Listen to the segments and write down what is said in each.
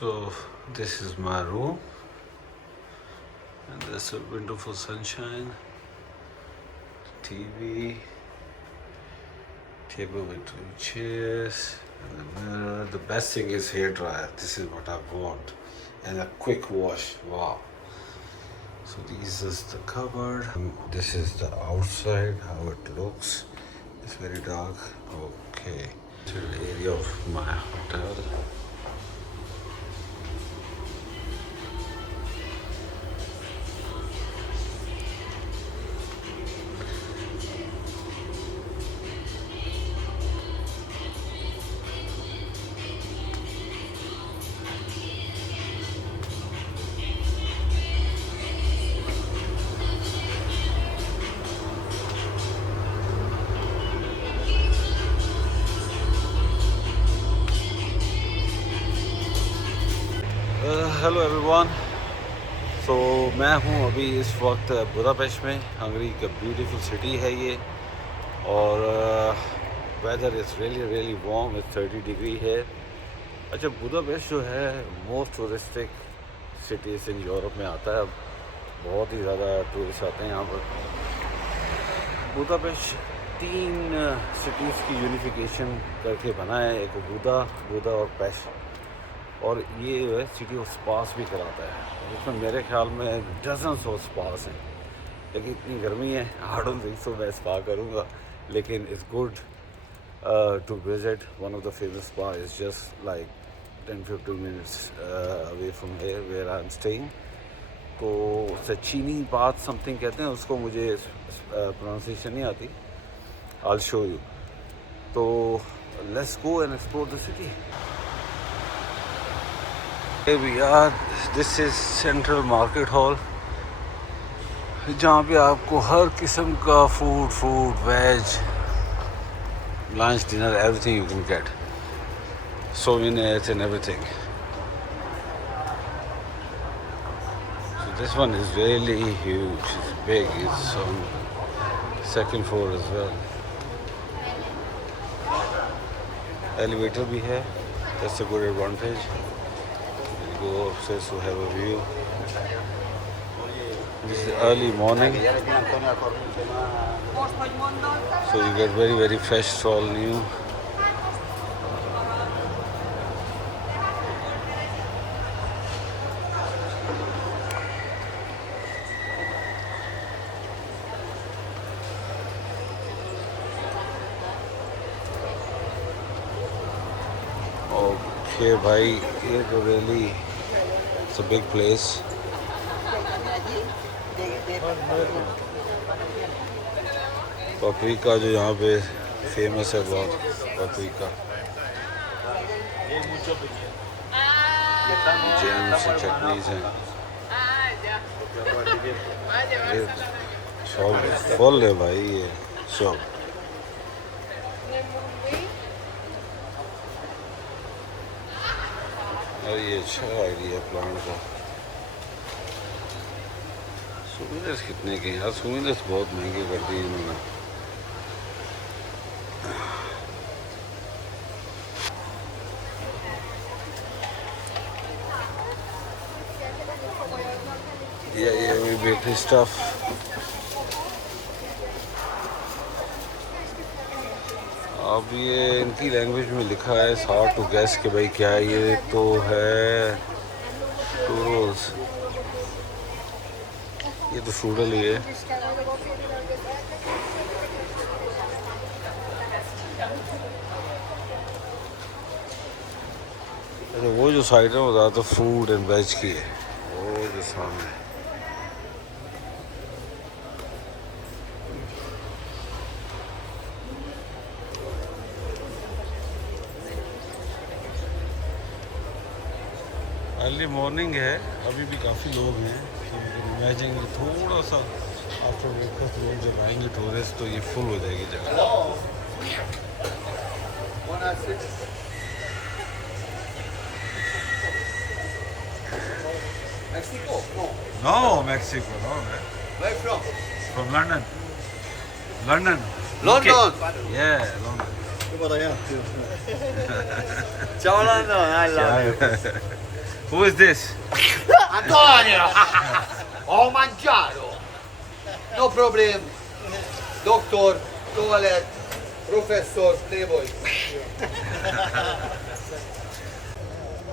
So this is my room, and there's a window for sunshine, TV, table with two chairs, and the mirror. The best thing is hair dryer. This is what I want, and a quick wash. Wow. So this is the cupboard. This is the outside, how it looks. It's very dark. Okay. This is the area of my hotel. Hello everyone. So मैं हूँ अभी इस वक्त बुदापेस्ट में। हंगरी का beautiful city है ये, और वेदर इज़ रियली वार्म। इस 30 डिग्री है। अच्छा, बुदापेस्ट जो है most touristic cities in Europe में आता है। अब बहुत ही ज़्यादा टूरिस्ट आते हैं यहाँ पर। बुदापेस्ट 3 सिटीज़ की यूनिफिकेशन करके बना है। एक बुदा और पेस्ट, और ये जो है सिटी ऑफ स्पास भी कराता है। इसमें मेरे ख्याल में डजन्स ऑफ स्पास हैं, लेकिन इतनी गर्मी है, आई डोंट थिंक सो मैं स्पा करूँगा। लेकिन it's good to visit. One of the famous spa is just like 10-15 minutes away from here where I am staying. तो सचीनी बात समथिंग कहते हैं उसको, मुझे प्रोनाउंसिएशन नहीं आती। I will show you. तो let's go and explore the city. Here we are. This is Central Market Hall, जहाँ पे आपको हर किस्म का food, veg, lunch, dinner, everything you can get, souvenirs and everything. So this one is really huge. It's big. It's on second floor as well. Elevator भी है. That's a good advantage. Go upstairs to have a view. This is early morning, so you get very fresh, all new. Okay भाई, ये तो really it's a big place. Paprika जो यहाँ पे फेमस है बहुत, पपरिका जैम्स चटनीज हैं। ये शॉप फुल है भाई, ये शॉप। और ये अच्छा आइडिया प्लांट का। सोविनियर्स कितने के यार? सोविनियर्स बहुत महंगे कर दिए इन्होंने। ये बेकरी स्टफ। अब ये इनकी लैंग्वेज में लिखा है, हार्ड टू गैस कि भाई क्या है। ये तो है टूरोल्स, ये तो शूडल ही है। अच्छा, वो जो साइड है वो ज़्यादा फ्रूट एंड वेज की है, वो जो सामने। अर्ली मॉर्निंग है, अभी भी काफ़ी लोग हैं। इमेजिन थोड़ा सा आफ्टर ब्रेकफास्ट लोग जब आएंगे टूरिस्ट, तो ये फुल हो जाएगी जगह। No, Mexico, no, man. Where from? From London. London. London. Yeah, London. Ciao London, I love you. Who is this? Antonio! Ho mangiato! No problem. Doctor, toilet, professor, playboy.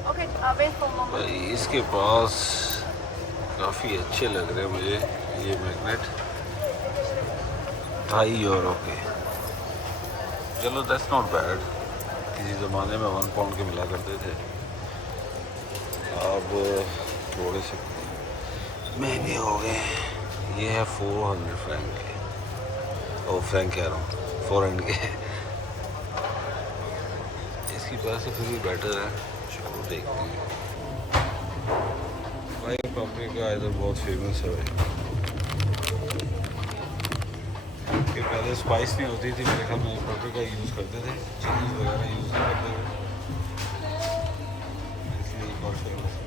Okay, wait for a moment. भाई इसके पास काफ़ी अच्छे लग रहे हैं मुझे ये मैग्नेट, €2.5 के। चलो दैट्स नॉट बैड, किसी ज़माने में 1 पाउंड के मिला करते थे, अब थोड़े से महंगे हो गए। ये है 400 फ्रैंक के, ओ फ्रैंक कह रहा हूँ, 400 के। इसकी पैसे फिर भी बेटर है, चलो देखते हैं। भाई पापरिका इधर बहुत फेमस है भाई, कि पहले स्पाइस नहीं होती थी मेरे ख्याल में, पापरिका यूज़ करते थे, चिलीज वगैरह यूज़ नहीं करते थे, इसलिए बहुत फेमस है।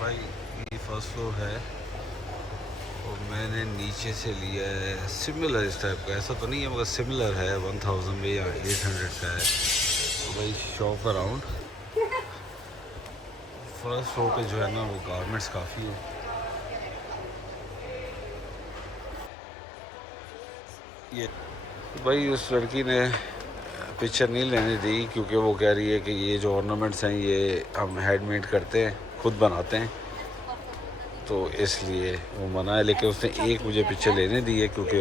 भाई ये फर्स्ट फ्लोर है और मैंने नीचे से लिया है सिमिलर इस टाइप का, ऐसा तो नहीं है मगर सिमिलर है, 1000 में या 800 का है। तो भाई शॉप अराउंड फर्स्ट फ्लोर पे जो है ना वो गारमेंट्स काफ़ी है। ये भाई उस लड़की ने पिक्चर नहीं लेने दी क्योंकि वो कह रही है कि ये जो ऑर्नामेंट्स हैं ये हम हैंडमेड करते हैं, खुद बनाते हैं, तो इसलिए वो मना है। लेकिन उसने एक मुझे पिक्चर लेने दी है क्योंकि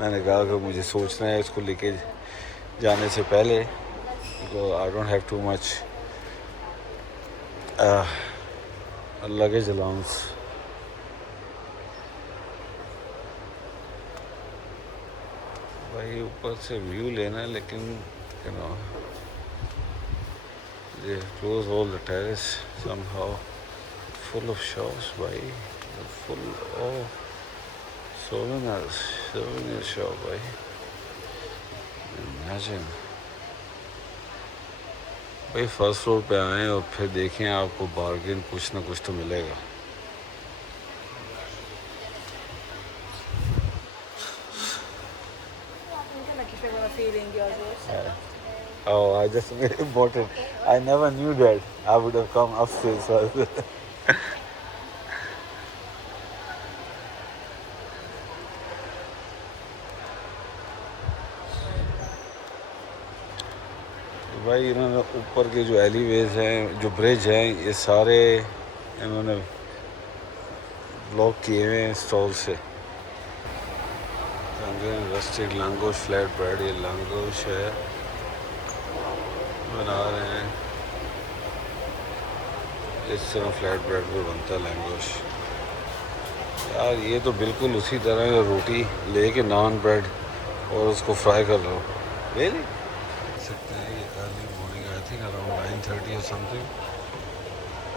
मैंने कहा कि मुझे सोचना है इसको लेके जाने से पहले, I don't have too much luggage allowance. भाई ऊपर से व्यू लेना है लेकिन you know they close all the terrace somehow, full of shops भाई, full of souvenir shop भाई, imagine। भाई फर्स्ट फ्लोर पे आएँ और फिर देखें आपको बार्गेन कुछ ना कुछ तो मिलेगा। Oh, I just bought it. I never knew that. I would have come upstairs first. भाई इन्होंने ऊपर के जो एलिवेज हैं, जो ब्रिज हैं, ये सारे इन्होंने ब्लॉक किए हुए हैं स्टॉल से। रस्टेड लंगोश फ्लैट ब्रेड, ये लंगोश है बना रहे हैं, इस तरह फ्लैट ब्रेड भी बनता है लंगोश। यार ये तो बिल्कुल उसी तरह का रोटी लेके नान ब्रेड और उसको फ्राई कर लो, रियली सकते हैं। ये early morning I think around 9:30 और समथिंग,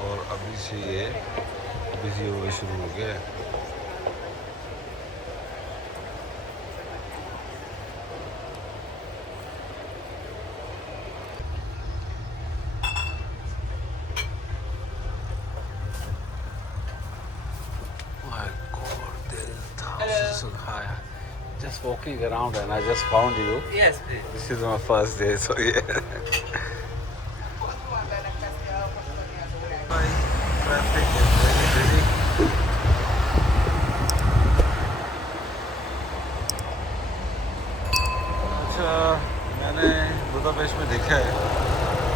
और अभी से ये बिजी होना शुरू हो गया है। Hi. Just walking around and I just found you. Yes, please. This is my first day, so yeah. Traffic is very busy. अच्छा, मैंने बुदापेस्ट में देखा है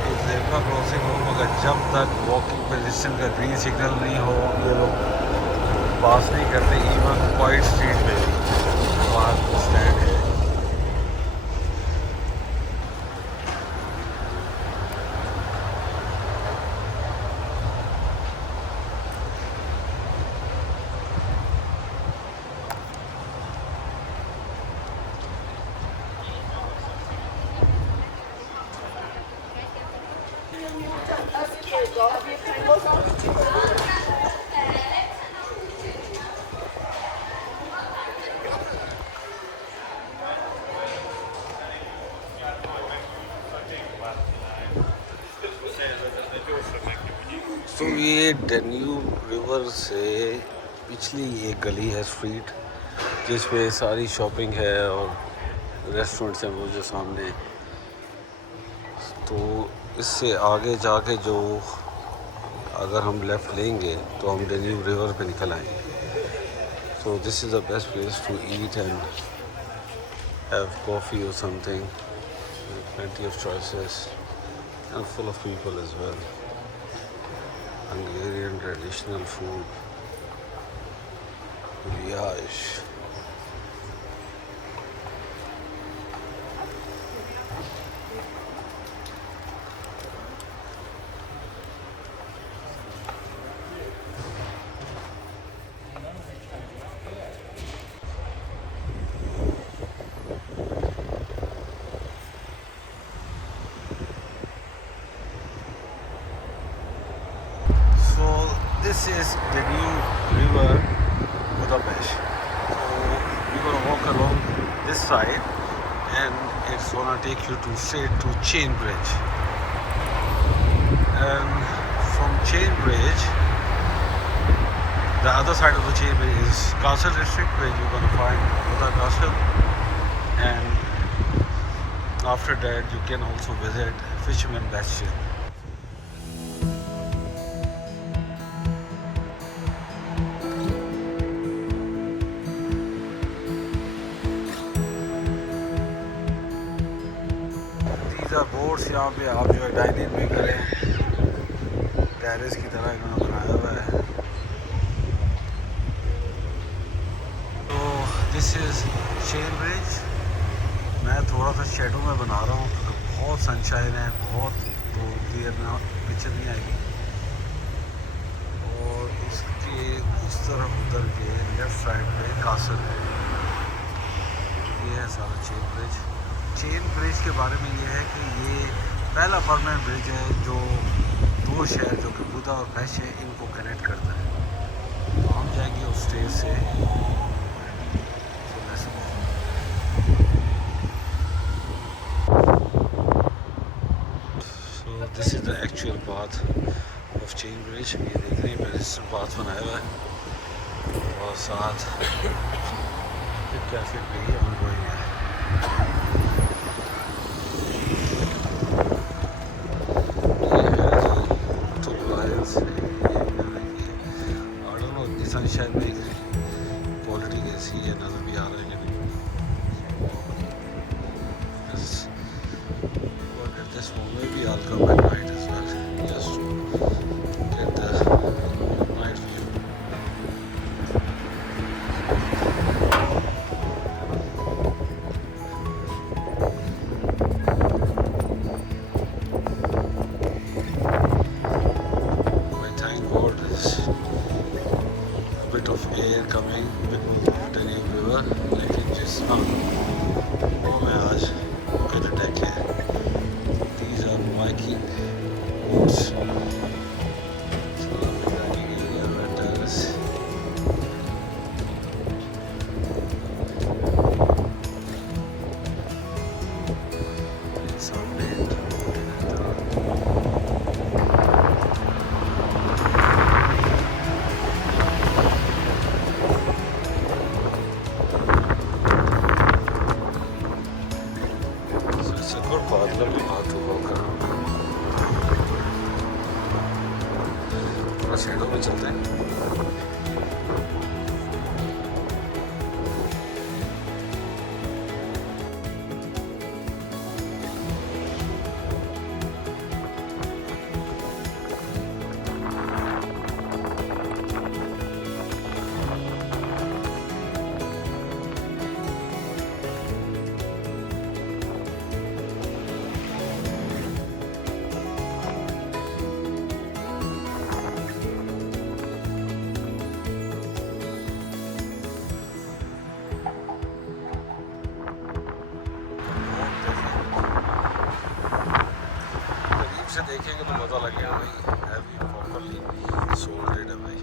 कि ज़ेब्रा क्रॉसिंग हो मगर जब तक वॉकिंग पोजीशन का ग्रीन सिग्नल नहीं हो ये लोग पास नहीं करते। इवन वाइट स्ट्रीट में भी वहाँ स्टैंड है। तो ये डेन्यूब रिवर से पिछली एक गली है स्ट्रीट जिसमें सारी शॉपिंग है और रेस्टोरेंट्स हैं वो जो सामने। तो इससे आगे जाके जो अगर हम लेफ़्ट लेंगे तो हम डेन्यूब रिवर पे निकल आएंगे। So this is the best place to eat and have coffee or something. Plenty of choices and full of people as well. Hungarian traditional food. Gulyas. So this is the new river Budapest. So we're gonna walk along this side and it's gonna take you to straight to Chain Bridge. And from Chain Bridge, the other side of the Chain Bridge is Castle District where you're gonna find Buda Castle. And after that you can also visit Fisherman Bastion. Boards यहाँ पे आप जो है डाइनिंग भी करें, टेरेस की तरह इन्होंने बनाया हुआ है। तो दिस इज़ चेन ब्रिज। मैं थोड़ा सा शेडो में बना रहा हूँ क्योंकि बहुत सनशाइन है, बहुत तो क्लियर ना पिक्चर नहीं आएगी। और उसके उस तरफ उधर के लेफ्ट साइड पे कासल है। ये है सारा चेन ब्रिज। चेन ब्रिज के बारे में ये है कि ये पहला परमानेंट ब्रिज है जो दो शहर जो कि बुदा और पेश है इनको कनेक्ट करता है। तो हम जाएंगे उस स्टेज से। So this is the actual path of chain bridge. ये देख रहे हैं पेडिस्ट्रियन पाथ बनाया हुआ है और साथ कैफे भी ऑनगोइंग है। सनशाइन में क्वालिटी कैसी है नज़र भी आ रहा है कि नहीं। This one maybe I'll come at night as well just to get the night view. Of air coming with the new river, लेकिन जिस वो मैं आज मुकद डेक है। These are Viking boats. Terrace. बादलों में बात होगा थोड़ा शेडो में चलते हैं। से देखेंगे तो पता लगेगा भाई हैवी प्रॉपर्ली सोल्डेड है भाई।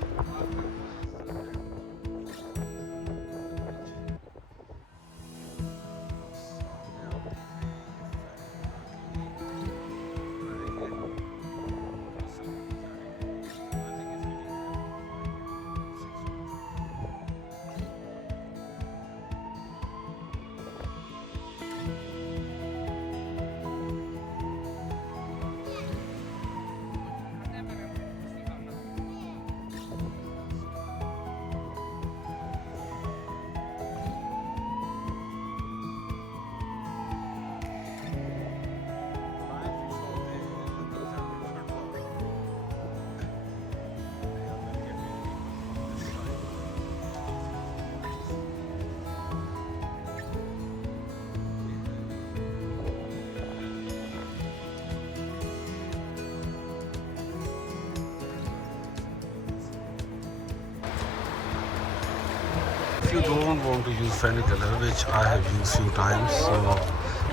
you don't want to use funicular, which I have used few times, so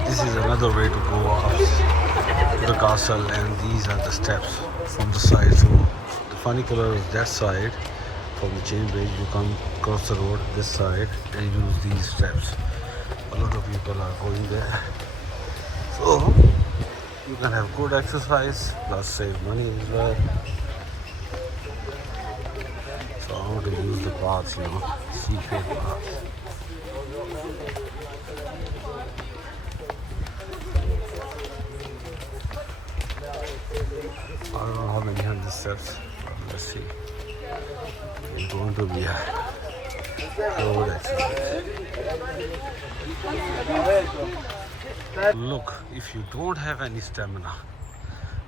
this is another way to go up to the castle, and these are the steps from the side. So the funicular is that side from the chain bridge. You come across the road this side and use these steps. A lot of people are going there, so you can have good exercise plus save money as well. So I want to use the paths, secret paths. I don't know how many hundred steps. Let's see. It's going to be a good exercise. Look, if you don't have any stamina,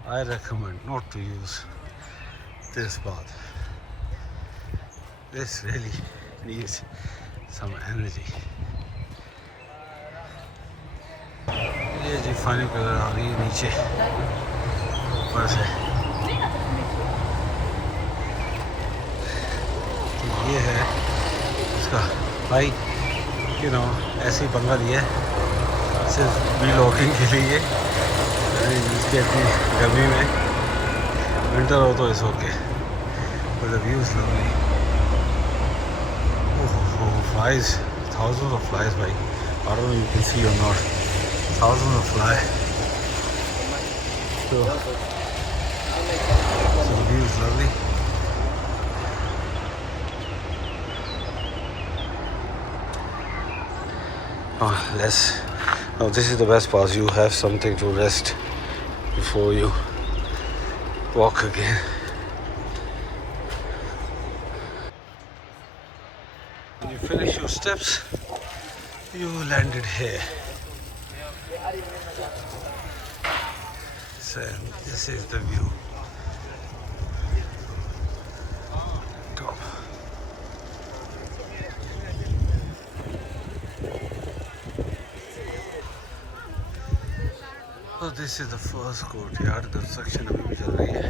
I recommend not to use this path. This really needs some energy. ये जी final colour आ रही है नीचे ऊपर से, तो ये है इसका भाई, ऐसे ही पंगा लिया है सिर्फ वीलॉगिंग के लिए, इसके इतनी गर्मी में, विंटर हो तो इस okay, but the view is lovely. Flies, thousands of flies, bhai. I don't know if you can see or not. Thousands of flies. So the view is lovely. Now this is the best part. You have something to rest before you walk again. When you finish your steps, you landed here. So this is the view. Top. So this is the first courtyard. Construction अभी भी चल रही है.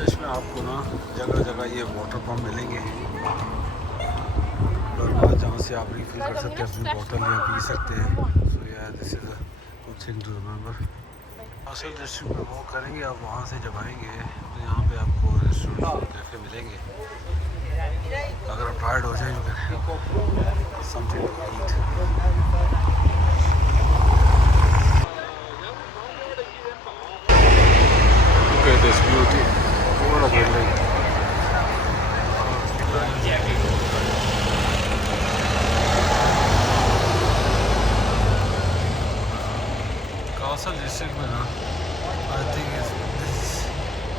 इसमें आपको ना जगह जगह ये वाटर पंप मिलेंगे, जहाँ से आप रिफिल कर सकते हैं अपनी बोतल या पी सकते हैं. So yeah this is a good thing to remember. असल डिस्ट्रिक्ट में वॉक करेंगे आप, वहाँ से जब आएंगे तो यहाँ पे आपको रेस्टोरेंट और कैफ़े मिलेंगे. अगर आप टायर्ड हो जाए, you can have something to eat. Look at this beauty. What a building. Castle district में ना, I think this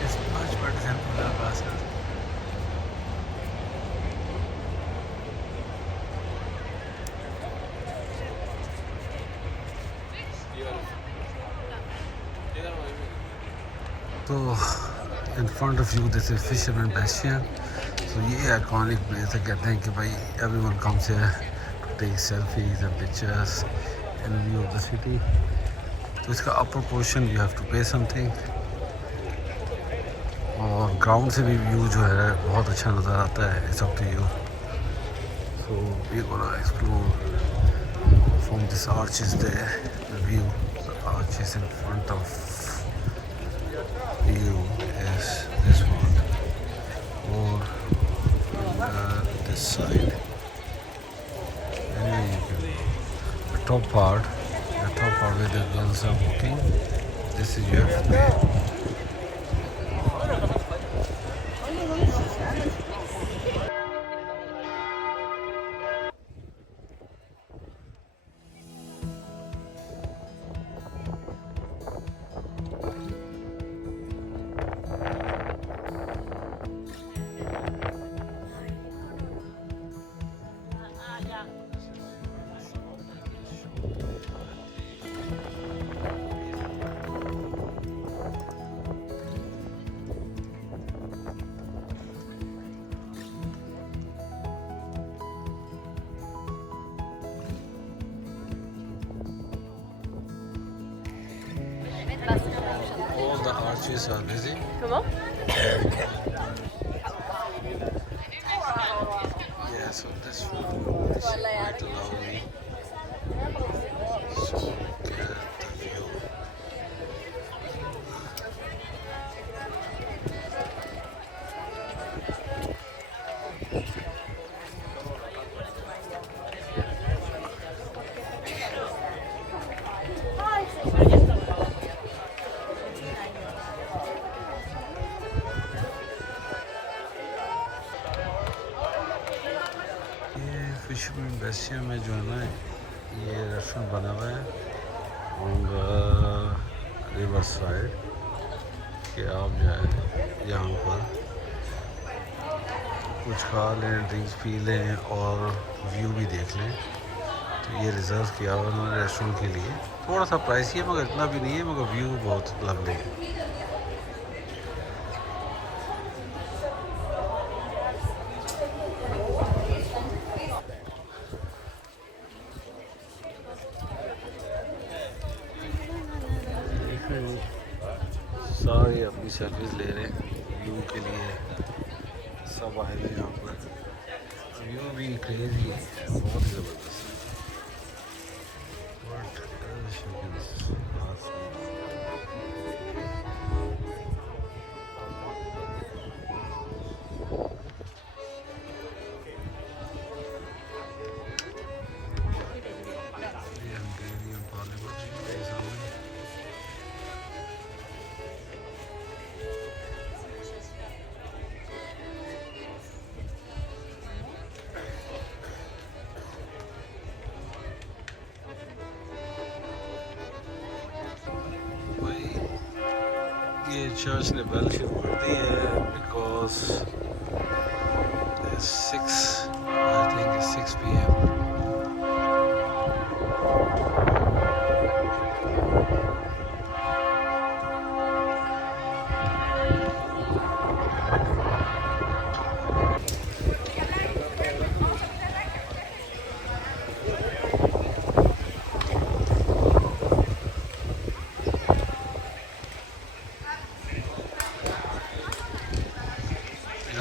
is much better than Pune Castle. So in front of you this is Fisherman Bastion. So ये iconic place है. कहते हैं कि भाई everyone comes here to take selfies and pictures in view of the city. तो इसका upper portion you have to pay something. और ग्राउंड से भी व्यू जो है बहुत अच्छा नज़र आता है. It's up to you. So So we're gonna explore from this arches there. The view, the arches in front of you is this one, or this side. Anyway, you can the top part where the girls are walking. This is you have to pay. All the arches are busy. Comment? Yeah, so this one, this might allow me to get the view. ये फिशरमैन बेसिया में जो है ना, ये रेस्टोरेंट बना हुआ है ऑन द रिवर साइड कि आप जो है यहाँ पर कुछ खा लें, ड्रिंक्स पी लें और व्यू भी देख लें। तो ये रिज़र्व किया हुआ उन्होंने रेस्टोरेंट के लिए। थोड़ा सा प्राइसी है मगर इतना भी नहीं है, मगर व्यू बहुत लवली है। सारे अपनी सर्विस ले रहे हैं व्यू के लिए, सब आए हैं यहाँ पर। व्यू भी क्रेजी है, बहुत ज़बरदस्त है। What else you can ask me? ये हंगेरियन पार्लियामेंट है सामने। ये चर्च ने बेल शुरू कर दी है बिकॉज 6 आई थिंक 6 PM।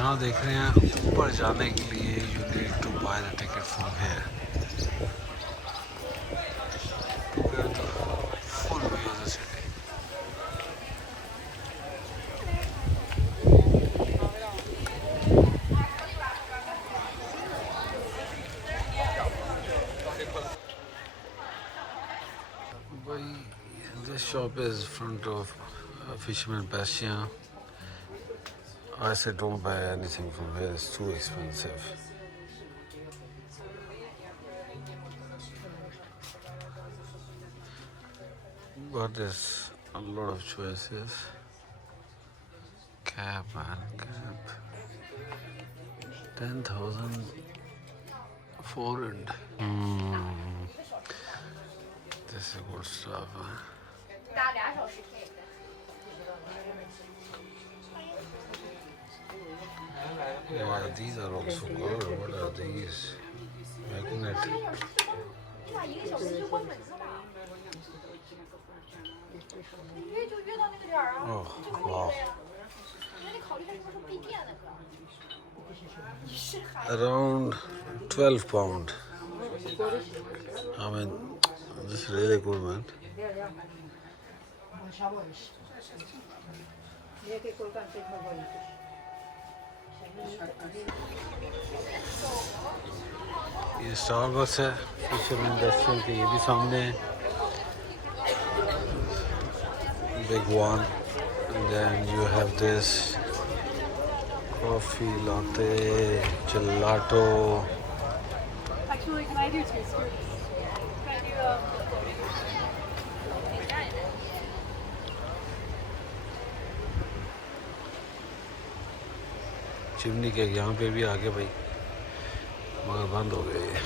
यहाँ देख रहे हैं ऊपर जाने के लिए you need to buy the ticket from here to get the full view of the city. भाई this shop is front of fisherman बेसिया। I said don't buy anything from here, it's too expensive. But there's a lot of choices. Cap man, cap. 10,000 foreign. This is good stuff. Yeah, these are also good. What are these? Magnet. Oh, wow. Around £12. I mean, this is really good, man. ये स्टारबक्स है Fisher industrial के, ये भी सामने है, big one. And then you have this coffee latte, gelato. Actually, can I do two scoops? Can I do chimney cake यहाँ पे भी आ गया भाई, मगर बंद हो गए ये।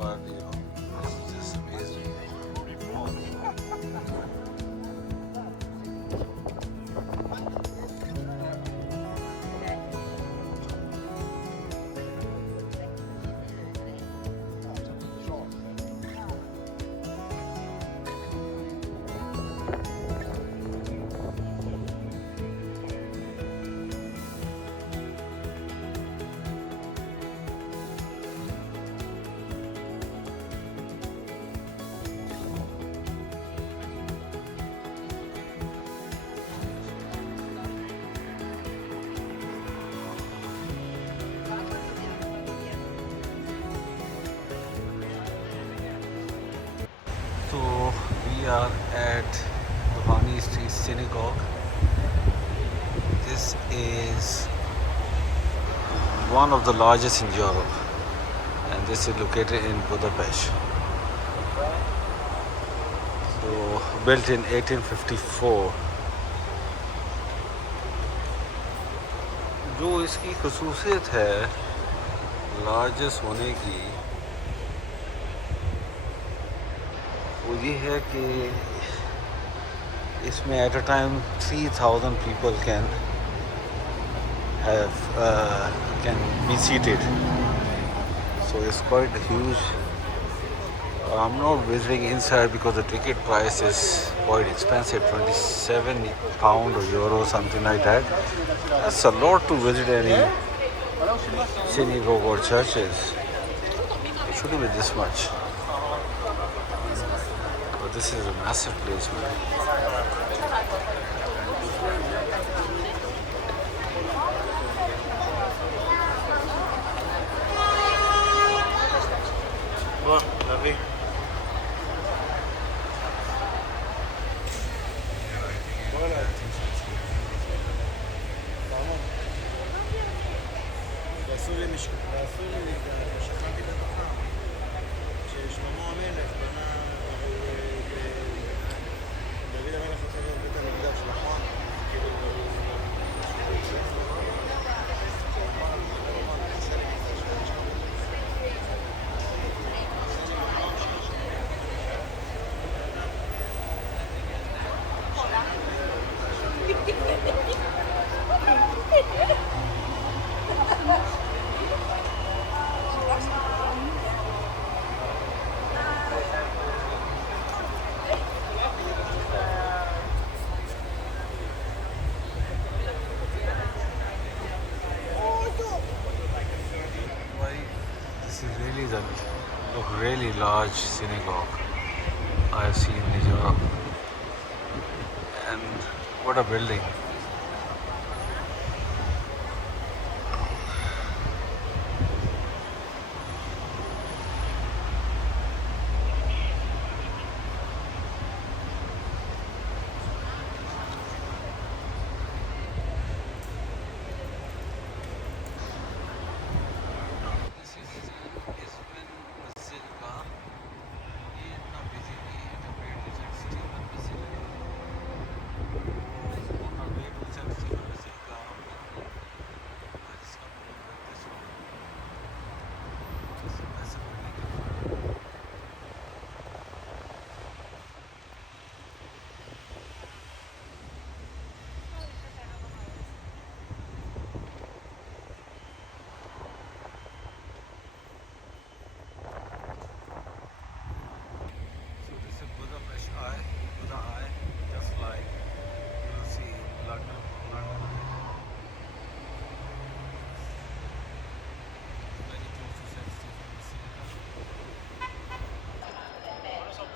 But you know, it's just amazing. So we are at Duhani Street Synagogue. This is one of the largest in Europe, and this is located in Budapest. So built in 1854. जो इसकी खसूसियत है लार्जेस्ट होने की, वो ये है कि इसमें at a time 3000 people can be seated. So it's quite huge. I'm not visiting inside because the ticket price is quite expensive, £27 or euro, something like that. That's a lot to visit any synagogue or churches. It shouldn't be this much. But this is a massive place, man. Lovely. A really large synagogue I have seen in Europe, and what a building.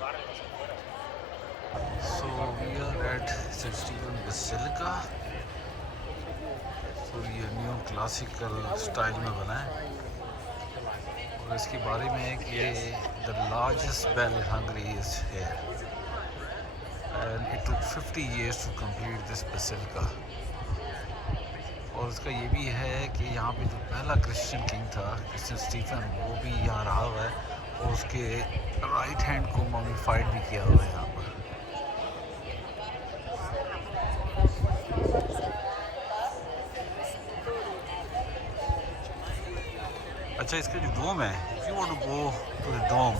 So we are at St. Stephen Basilica. तो ये new classical style में बना है और इसके बारे में है कि ये the largest bell in Hungary is here and it took 50 years to complete this basilica. और उसका ये भी है कि यहाँ पे जो पहला क्रिश्चियन किंग था क्रिश्चियन स्टीफन, वो भी यहाँ रहा हुआ है और उसके राइट हैंड को मम्मीफाइड भी किया हुआ है यहाँ पर। अच्छा, इसका जो डोम है, if you want to go to the dome,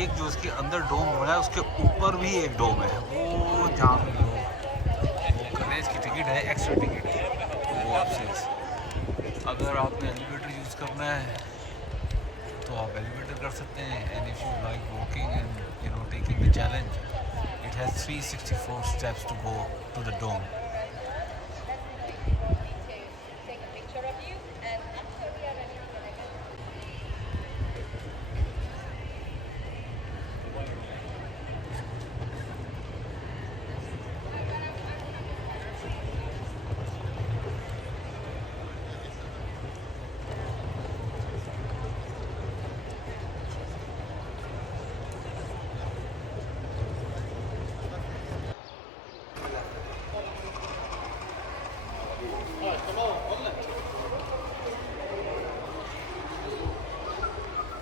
एक जो उसके अंदर डोम बना है उसके ऊपर भी एक डोम है, वो जहाँ पे लोग वो करने इसकी टिकट है, एक्स्ट्रा टिकट है, वो आपसे अगर आपने एलिवेटर यूज़ करना है तो आप एलिवेटर कर सकते हैं। And if you like walking and you know taking the challenge, it has 364 steps to go to the dome.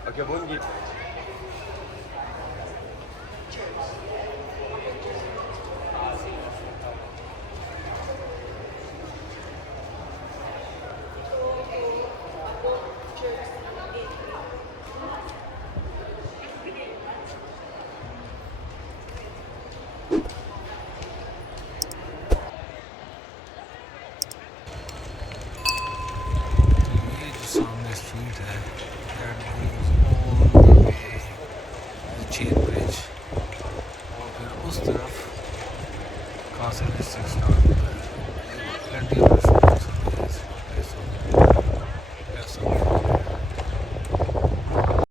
Okay, wohin geht? ये जो सामने स्ट्रीट है that goes all the way to chain bridge और फिर उस तरफ कासल डिस्ट्रिक्ट